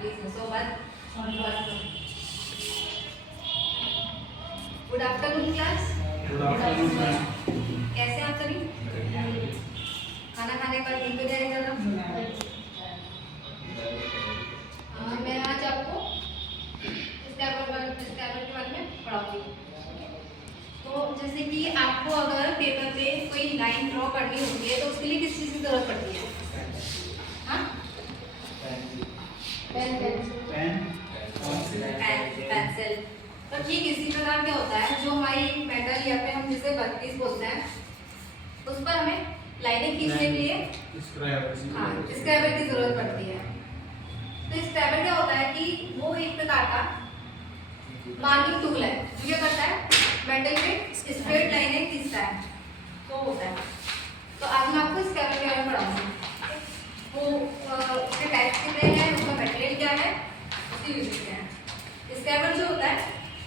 Please हंसो मत। Good afternoon class. Good afternoon ma'am. कैसे हैं आप सभी? खाना खाने का दिन तो जाएगा ना। मैं आज आपको स्क्रैबर के बारे में पढ़ाऊंगी। तो जैसे कि आपको अगर पेपर पे कोई लाइन ड्रॉ करनी होती है तो उसके लिए किस चीज़ की जरूरत पड़ती है? हाँ, पेंसिल। तो ठीक इसी प्रकार क्या होता है, जो हमारी मेटल या फिर हम जिसे वर्कपीस बोलते हैं उस पर हमें लाइनें खींचने के लिए स्क्रैबर की जरूरत पड़ती है। तो स्क्रैबर क्या होता है कि वो एक प्रकार का मार्किंग टूल है जो क्या करता है, मेटल पे स्ट्रेट लाइनें खींचता है। तो होता है। तो आज मैं आपको स्क्रैबर के बारे में पढ़ाऊंगी। वो उसके टाइप्स कितने हैं, उसका मटेरियल क्या है, उसकी यूजेस क्या है। स्क्रैबर जो होता है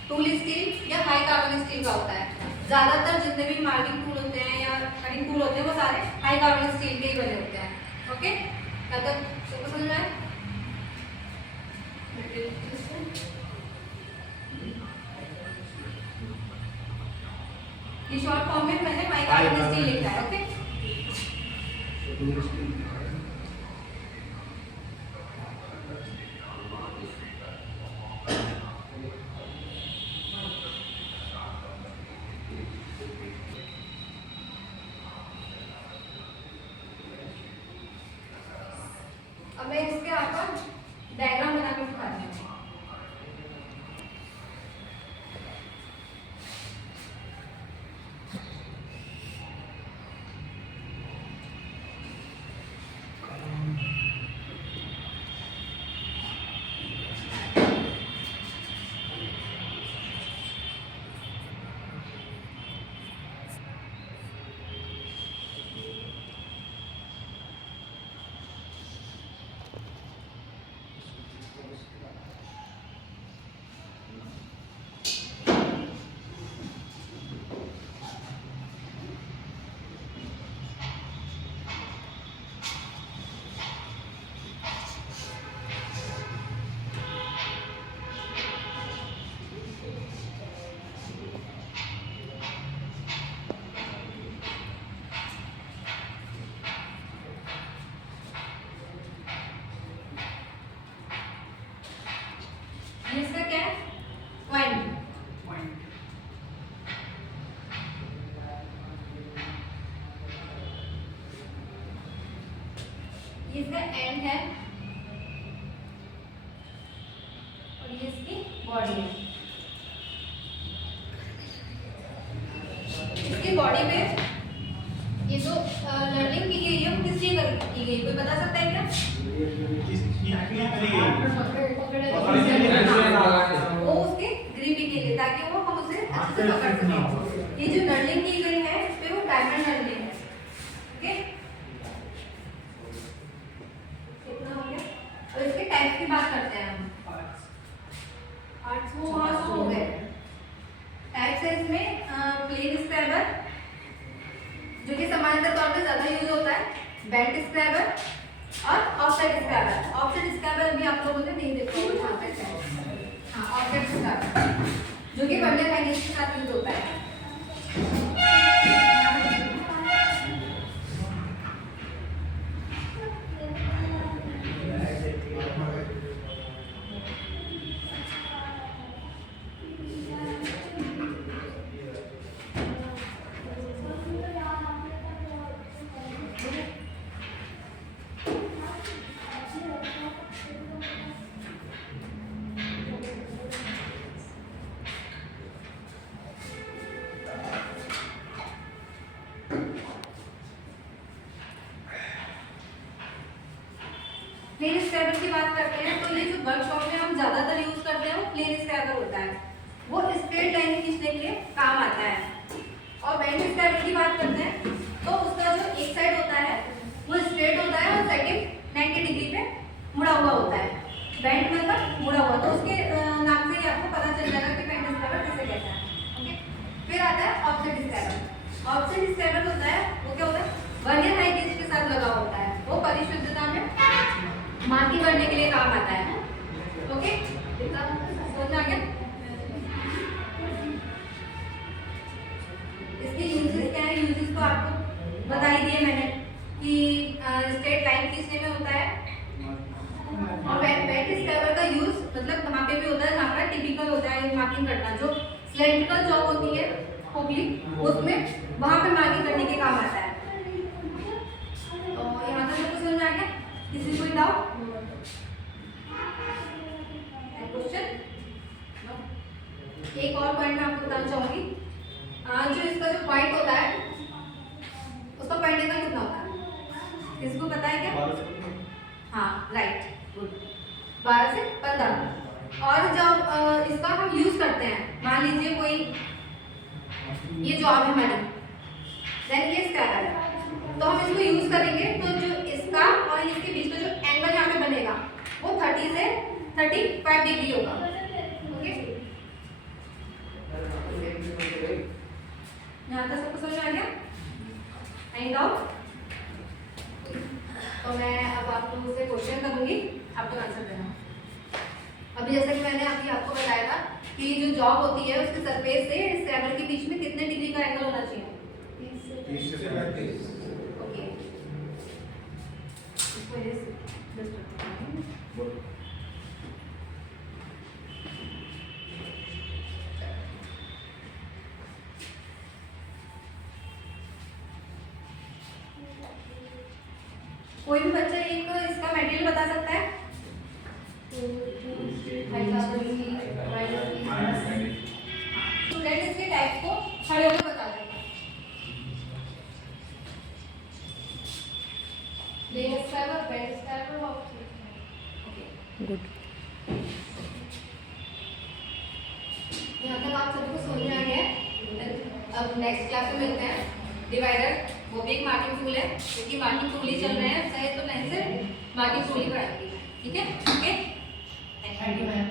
टूल स्टील या हाई कार्बन स्टील का होता है। ज़्यादातर जितने भी मार्किंग टूल होते हैं या कटिंग टूल होते हैं वो सारे हाई कार्बन स्टील के ही बने होते हैं। ओके, तब तक सबको समझ में आया? ये शॉर्ट फॉर्म में मैंने हाई कार्बन स्टील लिखा है। ओके, अब मैं इसके आपको डायग्राम बना के दिखाती हूँ। इसका क्या है, पॉइंट। ये इसका एंड है और ये इसकी बॉडी है। इसकी बॉडी पे ये जो लर्निंग की गई है वो किस लिए की गई, कोई बता सकता है क्या? वो उसके ग्रिपिंग के लिए, ताकि वो हम उसे अच्छे से पकड़ सकें। ये जो नर्लिंग की गई है इस पे वो डायमंड नर्लिंग है। ओके, कितना हो गया? और इसके टाइप की बात करते हैं हम। पार्ट्स वो वहाँ से हो गए। टाइप्स है इसमें प्लेन स्क्रैबर जो कि सामान्यतः तौर पे ज्यादा यूज होता है, बेंट स्क्रैबर और ऑफसेट स्क्रैबर। ऑफसेट स्क्रैबर भी आप लोगों ने नहीं देखा होगा यहाँ पे। हाँ, ऑफसेट स्क्रैबर जो कि बंडल हैंगिंग के साथ यूज होता है। प्लेन स्क्रैबर की बात करते हैं तो ये जो वर्कशॉप में हम ज्यादातर यूज करते हैं वो प्लेन स्क्रैबर होता है। वो स्ट्रेट लाइन खींचने के लिए काम आता है। और बेंट स्क्रैबर की बात करते हैं तो उसका जो एक साइड होता है वो स्ट्रेट होता है और सेकंड 90 डिग्री पे मुड़ा हुआ होता है। बेंट मतलब मुड़ा हुआ, तो उसके नाम से ही आपको पता चल जाएगा कि बेंट स्क्रैबर किसे कहते हैं। ओके, फिर आता है ऑफसेट स्क्रैबर। ऑफसेट स्क्रैबर होता है वो क्या होता है, वर्नियर हाइट के साथ लगा होता है। वो परिशुद्धता में मार्किंग करने के लिए काम आता है। राइट स्क्रैबर का यूज मतलब वहाँ पे भी होता है जहाँ पर टिपिकल होता है मार्किंग करना, जो सिलेंड्रिकल जॉब होती है खोखली उसमें वहाँ पे मार्किंग करने के काम आता है। और यहाँ तक सबको समझ में आ गया? किसी कोई डाउट? क्वेश्चन? एक और पॉइंट मैं आपको बताना चाहूंगी, जो इसका जो पॉइंट होता है उसका पॉइंट एंगल कितना होता है, किसी को पता है क्या? हाँ राइट, गुड, 12 से 15। और जब इसका हम यूज करते हैं, मान लीजिए कोई ये जॉब है हमारी, देन ये स्क्रैबर है, तो हम इसको यूज करेंगे तो जो इसका और इसके बीच में जो एंगल यहाँ पे बनेगा वो 30 से 35 डिग्री होगा। ओके, यहाँ तक सबको समझ में आ गया? Any doubt? तो मैं अब आप लोगों से क्वेश्चन करूंगी, आप लोग आंसर देना। अभी जैसे कि मैंने अभी आपको बताया था कि जो जॉब होती है उसके सरफेस से स्क्रैबर के बीच में कितने डिग्री का एंगल होना चाहिए? 30 से 35। ओके, कोई भी बच्चा एक इसका मटेरियल बता सकता है? स्टूडेंट इसके टाइप को खड़े होकर बता देंगे। गुड। यहाँ तक आप सभी को समझ में आ गया है? अब नेक्स्ट क्लास में मिलते हैं। डिवाइडर वो भी एक मार्किंग टूल है, क्योंकि मार्किंग टूल ही चल रहे हैं, सही तो नहीं से मार्किंग टूल ही पढ़ाएंगे। ठीक है? Okay, thank you ma'am.